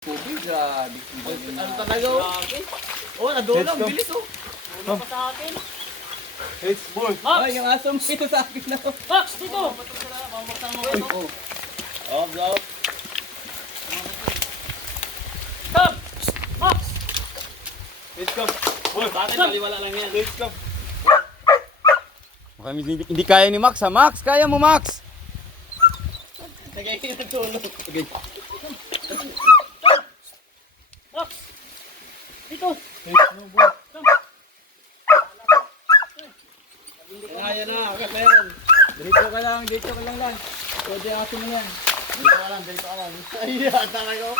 Tubig, grabe. Ano talaga oh? Oh, nadulang, bilis oh. Una pa sa akin. It's boy. Max! Ay, yung asom ito sa akin na. Max, dito! Mabuksan mo ito. Off. Stop! Max! Let's go. Boy, Bakit baliwala lang yan? let's go. Mukhang hindi kaya ni Max ha. Max, kaya mo Max. Nagay natulog. Okay. Max! Dito! Let's go, boy. Kaya na, agad na yan. Dito ka lang lang. Pwede ang aso mo yan. Dito ka lang. Ay, talaga oh.